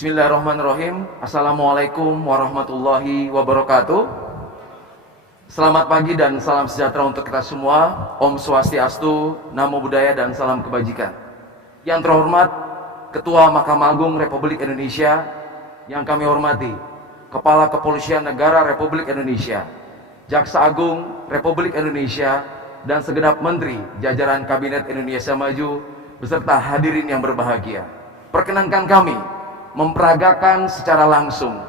Bismillahirrahmanirrahim. Assalamualaikum warahmatullahi wabarakatuh. Selamat pagi dan salam sejahtera untuk kita semua. Om Swastiastu, Namo Buddhaya dan salam kebajikan. Yang terhormat Ketua Mahkamah Agung Republik Indonesia, yang kami hormati Kepala Kepolisian Negara Republik Indonesia, Jaksa Agung Republik Indonesia, dan segenap Menteri jajaran Kabinet Indonesia Maju beserta hadirin yang berbahagia. Perkenankan kami memperagakan secara langsung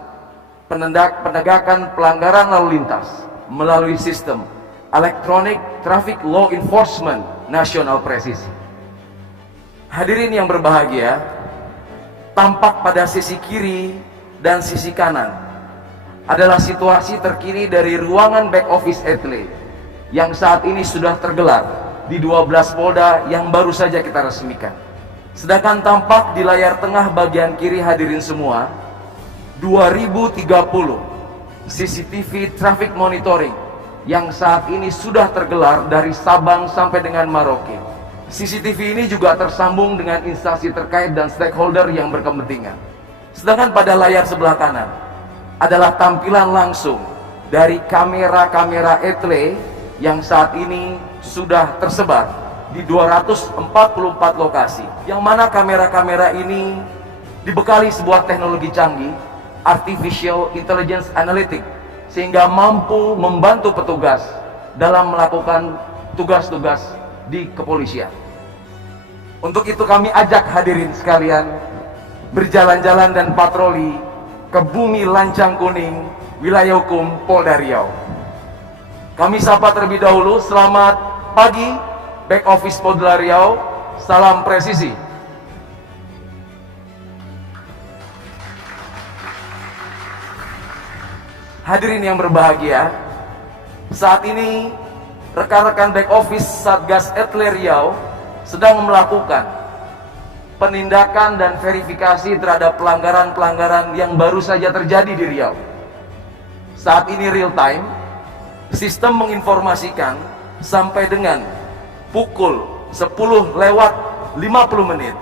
penegakan pelanggaran lalu lintas melalui sistem Electronic Traffic Law Enforcement National Presisi. Hadirin yang berbahagia, tampak pada sisi kiri dan sisi kanan adalah situasi terkini dari ruangan back office Etle yang saat ini sudah tergelar di 12 Polda yang baru saja kita resmikan. Sedangkan tampak di layar tengah bagian kiri hadirin semua 2030 CCTV traffic monitoring yang saat ini sudah tergelar dari Sabang sampai dengan Merauke. CCTV ini juga tersambung dengan instansi terkait dan stakeholder yang berkepentingan. Sedangkan pada layar sebelah kanan adalah tampilan langsung dari kamera-kamera Etle yang saat ini sudah tersebar di 244 lokasi, yang mana kamera-kamera ini dibekali sebuah teknologi canggih, Artificial Intelligence Analytics, sehingga mampu membantu petugas dalam melakukan tugas-tugas di kepolisian. Untuk itu kami ajak hadirin sekalian berjalan-jalan dan patroli ke bumi lancang kuning wilayah hukum Polda Riau. Kami sapa terlebih dahulu, selamat pagi Back Office Polda Riau, salam presisi. Hadirin yang berbahagia, saat ini rekan-rekan Back Office Satgas Etle Riau sedang melakukan penindakan dan verifikasi terhadap pelanggaran-pelanggaran yang baru saja terjadi di Riau. Saat ini real time, sistem menginformasikan sampai dengan pukul 10:50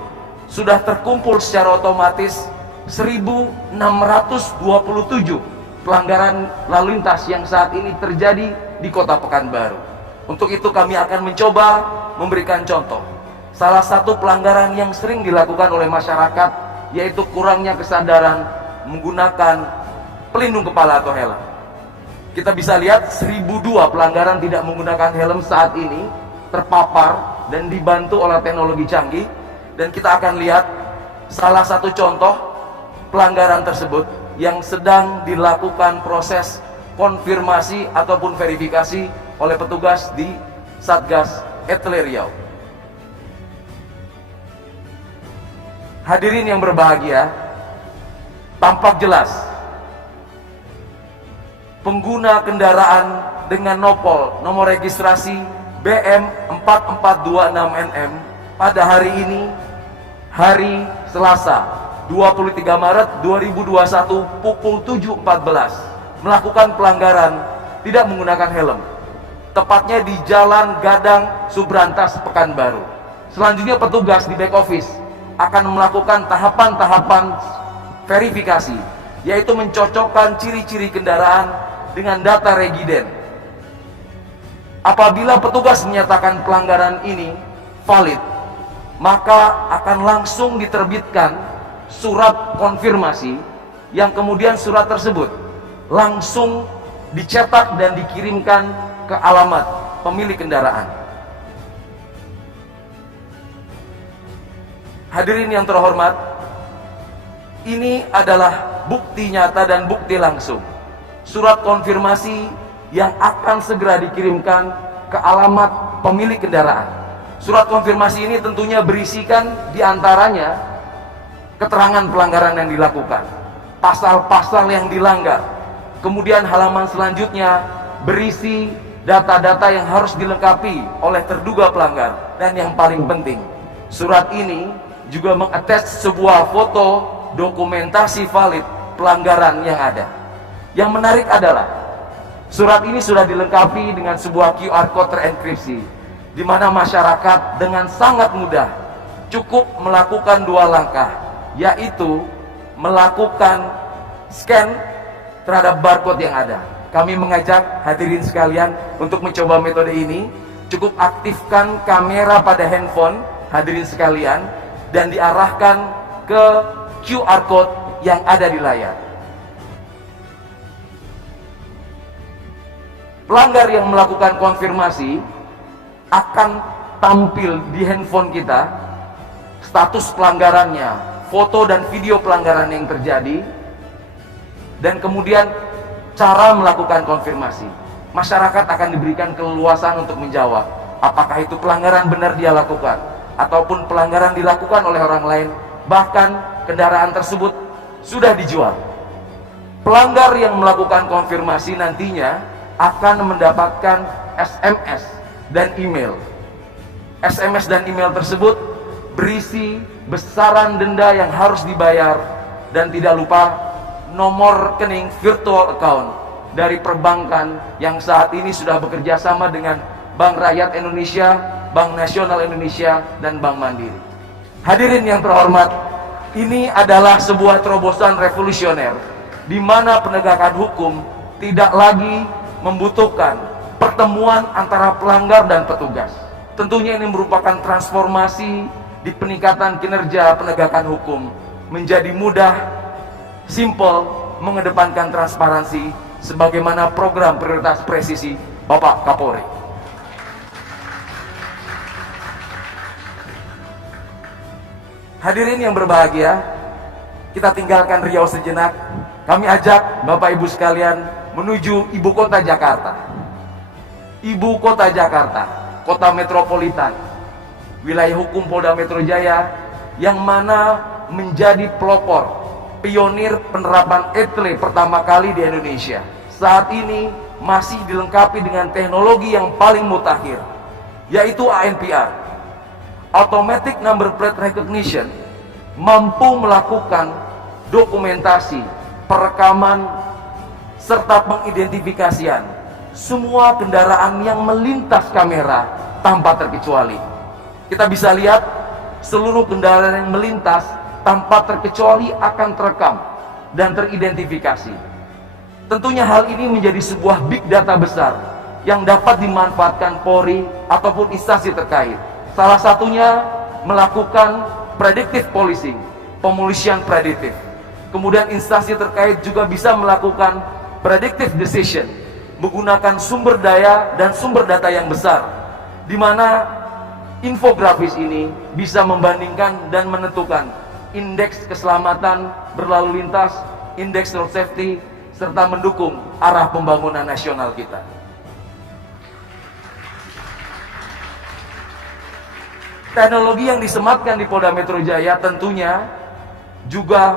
sudah terkumpul secara otomatis 1627 pelanggaran lalu lintas yang saat ini terjadi di Kota Pekanbaru. Untuk itu kami akan mencoba memberikan contoh. Salah satu pelanggaran yang sering dilakukan oleh masyarakat yaitu kurangnya kesadaran menggunakan pelindung kepala atau helm. Kita bisa lihat 1002 pelanggaran tidak menggunakan helm saat ini terpapar dan dibantu oleh teknologi canggih, dan kita akan lihat salah satu contoh pelanggaran tersebut yang sedang dilakukan proses konfirmasi ataupun verifikasi oleh petugas di Satgas Etle Riau. Hadirin yang berbahagia, tampak jelas pengguna kendaraan dengan nomor registrasi BM 4426NM pada hari ini, hari Selasa 23 Maret 2021 pukul 7.14 melakukan pelanggaran tidak menggunakan helm, tepatnya di Jalan Gadang Subrantas Pekanbaru. Selanjutnya petugas di back office akan melakukan tahapan-tahapan verifikasi, yaitu mencocokkan ciri-ciri kendaraan dengan data regiden. Apabila petugas menyatakan pelanggaran ini valid, maka akan langsung diterbitkan surat konfirmasi, yang kemudian surat tersebut langsung dicetak dan dikirimkan ke alamat pemilik kendaraan. Hadirin yang terhormat, ini adalah bukti nyata dan bukti langsung surat konfirmasi yang akan segera dikirimkan ke alamat pemilik kendaraan. Surat konfirmasi ini tentunya berisikan diantaranya keterangan pelanggaran yang dilakukan, pasal-pasal yang dilanggar, kemudian halaman selanjutnya berisi data-data yang harus dilengkapi oleh terduga pelanggar, dan yang paling penting, surat ini juga mengattest sebuah foto dokumentasi valid pelanggaran yang ada. Yang menarik adalah surat ini sudah dilengkapi dengan sebuah QR code terenkripsi, di mana masyarakat dengan sangat mudah cukup melakukan dua langkah, yaitu melakukan scan terhadap barcode yang ada. Kami mengajak hadirin sekalian untuk mencoba metode ini. Cukup aktifkan kamera pada handphone hadirin sekalian dan diarahkan ke QR code yang ada di layar. Pelanggar yang melakukan konfirmasi akan tampil di handphone kita status pelanggarannya, foto dan video pelanggaran yang terjadi, dan kemudian cara melakukan konfirmasi. Masyarakat akan diberikan keleluasan untuk menjawab apakah itu pelanggaran benar dia lakukan ataupun pelanggaran dilakukan oleh orang lain, bahkan kendaraan tersebut sudah dijual. Pelanggar yang melakukan konfirmasi nantinya akan mendapatkan SMS dan email. SMS dan email tersebut berisi besaran denda yang harus dibayar dan tidak lupa nomor rekening virtual account dari perbankan yang saat ini sudah bekerja sama dengan Bank Rakyat Indonesia, Bank Nasional Indonesia, dan Bank Mandiri. Hadirin yang terhormat, ini adalah sebuah terobosan revolusioner di mana penegakan hukum tidak lagi membutuhkan pertemuan antara pelanggar dan petugas. Tentunya ini merupakan transformasi di peningkatan kinerja penegakan hukum menjadi mudah, simple, mengedepankan transparansi sebagaimana program prioritas presisi Bapak Kapolri. Hadirin yang berbahagia, kita tinggalkan Riau sejenak. Kami ajak Bapak Ibu sekalian menuju ibu kota Jakarta. Ibu kota Jakarta, kota metropolitan, wilayah hukum Polda Metro Jaya, yang mana menjadi pelopor pionir penerapan ETLE pertama kali di Indonesia. Saat ini masih dilengkapi dengan teknologi yang paling mutakhir, yaitu ANPR, Automatic Number Plate Recognition, mampu melakukan dokumentasi, perekaman, serta pengidentifikasian semua kendaraan yang melintas kamera tanpa terkecuali. Kita bisa lihat seluruh kendaraan yang melintas tanpa terkecuali akan terekam dan teridentifikasi. Tentunya hal ini menjadi sebuah big data besar yang dapat dimanfaatkan Polri ataupun instansi terkait. Salah satunya melakukan predictive policing, pemolisian prediktif. Kemudian instansi terkait juga bisa melakukan predictive decision menggunakan sumber daya dan sumber data yang besar, di mana infografis ini bisa membandingkan dan menentukan indeks keselamatan berlalu lintas, indeks road safety, serta mendukung arah pembangunan nasional kita. Teknologi yang disematkan di Polda Metro Jaya tentunya juga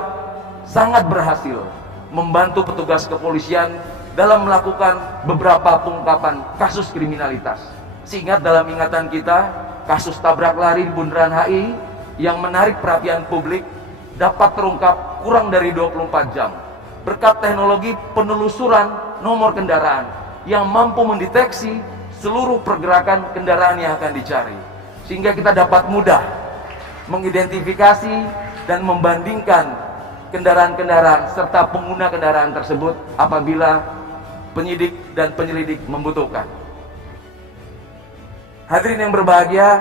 sangat berhasil membantu petugas kepolisian dalam melakukan beberapa pengungkapan kasus kriminalitas. Seingat dalam ingatan kita, kasus tabrak lari di Bundaran HI yang menarik perhatian publik dapat terungkap kurang dari 24 jam berkat teknologi penelusuran nomor kendaraan yang mampu mendeteksi seluruh pergerakan kendaraan yang akan dicari, sehingga kita dapat mudah mengidentifikasi dan membandingkan kendaraan-kendaraan serta pengguna kendaraan tersebut apabila penyidik dan penyelidik membutuhkan. Hadirin yang berbahagia,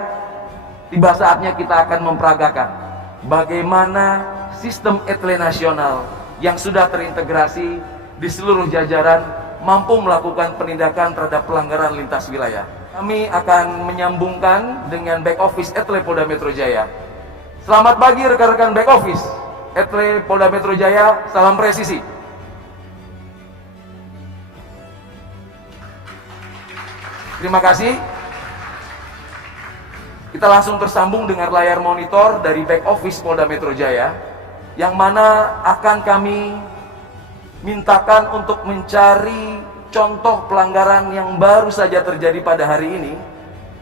tiba saatnya kita akan memperagakan bagaimana sistem ETLE nasional yang sudah terintegrasi di seluruh jajaran mampu melakukan penindakan terhadap pelanggaran lintas wilayah. Kami akan menyambungkan dengan back office ETLE Polda Metro Jaya. Selamat pagi rekan-rekan back office ETLE Polda Metro Jaya, salam presisi. Terima kasih. Kita langsung tersambung dengan layar monitor dari back office Polda Metro Jaya, yang mana akan kami mintakan untuk mencari contoh pelanggaran yang baru saja terjadi pada hari ini,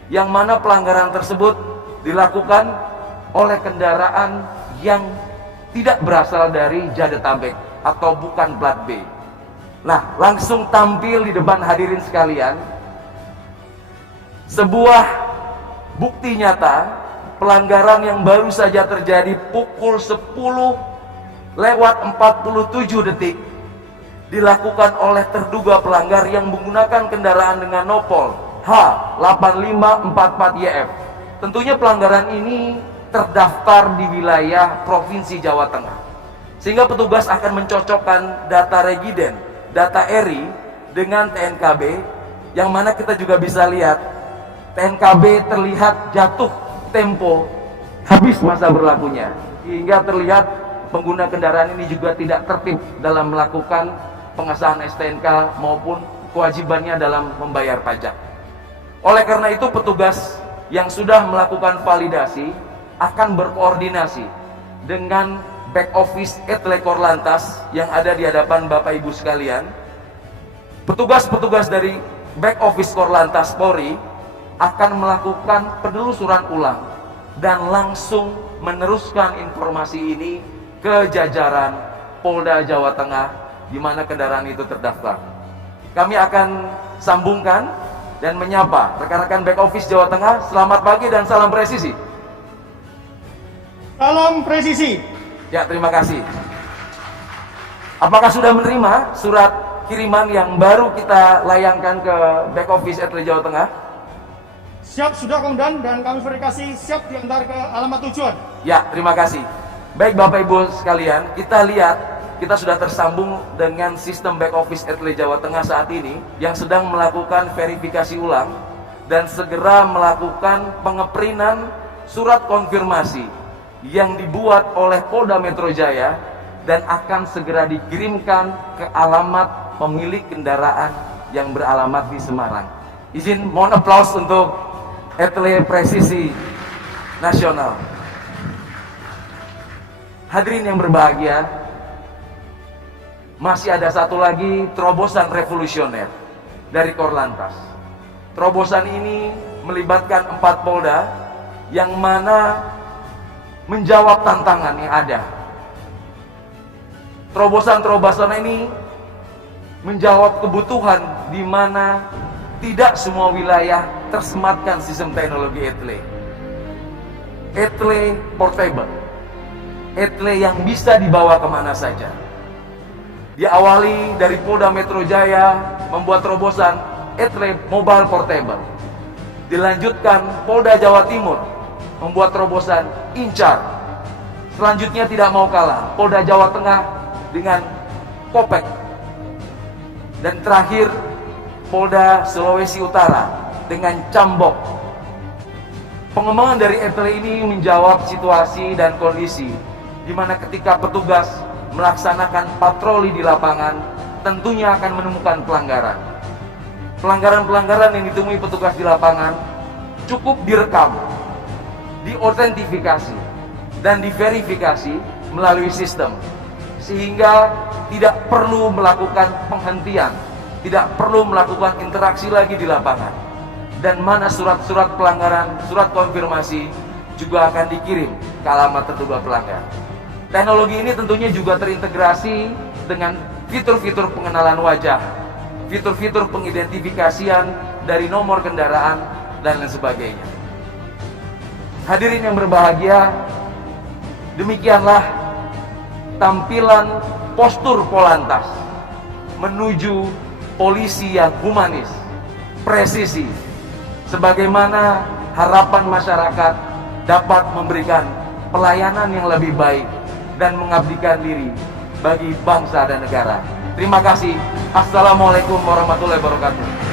yang mana pelanggaran tersebut dilakukan oleh kendaraan yang tidak berasal dari Jabodetabek atau bukan plat B. Nah, langsung tampil di depan hadirin sekalian sebuah bukti nyata pelanggaran yang baru saja terjadi pukul 10 lewat 47 detik dilakukan oleh terduga pelanggar yang menggunakan kendaraan dengan nopol H8544YF. Tentunya pelanggaran ini terdaftar di wilayah Provinsi Jawa Tengah, sehingga petugas akan mencocokkan data regiden, data ERI dengan TNKB, yang mana kita juga bisa lihat TNKB terlihat jatuh tempo habis masa berlakunya, hingga terlihat pengguna kendaraan ini juga tidak tertib dalam melakukan pengesahan STNK maupun kewajibannya dalam membayar pajak. Oleh karena itu, petugas yang sudah melakukan validasi akan berkoordinasi dengan back office Etle Korlantas yang ada di hadapan Bapak Ibu sekalian. Petugas-petugas dari back office Korlantas Polri akan melakukan penelusuran ulang dan langsung meneruskan informasi ini ke jajaran Polda Jawa Tengah di mana kendaraan itu terdaftar. Kami akan sambungkan dan menyapa rekan-rekan back office Jawa Tengah. Selamat pagi dan salam presisi. Salam presisi. Ya, terima kasih. Apakah sudah menerima surat kiriman yang baru kita layangkan ke back office Etle Jawa Tengah? Siap, sudah Komandan, dan kami verifikasi siap diantar ke alamat tujuan. Ya, terima kasih. Baik Bapak Ibu sekalian, kita lihat kita sudah tersambung dengan sistem back office Etle Jawa Tengah saat ini yang sedang melakukan verifikasi ulang dan segera melakukan pengeprintan surat konfirmasi yang dibuat oleh Polda Metro Jaya dan akan segera dikirimkan ke alamat pemilik kendaraan yang beralamat di Semarang. Izin mohon aplaus untuk Etle Presisi Nasional. Hadirin yang berbahagia, masih ada satu lagi terobosan revolusioner dari Korlantas. Terobosan ini melibatkan 4 Polda yang mana menjawab tantangan yang ada. Terobosan-terobosan ini menjawab kebutuhan di mana tidak semua wilayah tersematkan sistem teknologi Etle. Etle portable, Etle yang bisa dibawa kemana saja. Diawali dari Polda Metro Jaya membuat terobosan Etle Mobile Portable. Dilanjutkan Polda Jawa Timur membuat terobosan Incar. Selanjutnya tidak mau kalah Polda Jawa Tengah dengan Kopek. Dan terakhir Polda Sulawesi Utara dengan Cambok. Pengembangan dari Etle ini menjawab situasi dan kondisi di mana ketika petugas melaksanakan patroli di lapangan tentunya akan menemukan pelanggaran. Pelanggaran-pelanggaran yang ditemui petugas di lapangan cukup direkam, diautentifikasi, dan diverifikasi melalui sistem, sehingga tidak perlu melakukan penghentian, tidak perlu melakukan interaksi lagi di lapangan. Dan mana surat-surat pelanggaran, surat konfirmasi juga akan dikirim ke alamat terduga pelanggar. Teknologi ini tentunya juga terintegrasi dengan fitur-fitur pengenalan wajah, fitur-fitur pengidentifikasian dari nomor kendaraan, dan lain sebagainya. Hadirin yang berbahagia, demikianlah tampilan postur Polantas menuju polisi yang humanis, presisi, sebagaimana harapan masyarakat dapat memberikan pelayanan yang lebih baik dan mengabdikan diri bagi bangsa dan negara. Terima kasih. Assalamualaikum warahmatullahi wabarakatuh.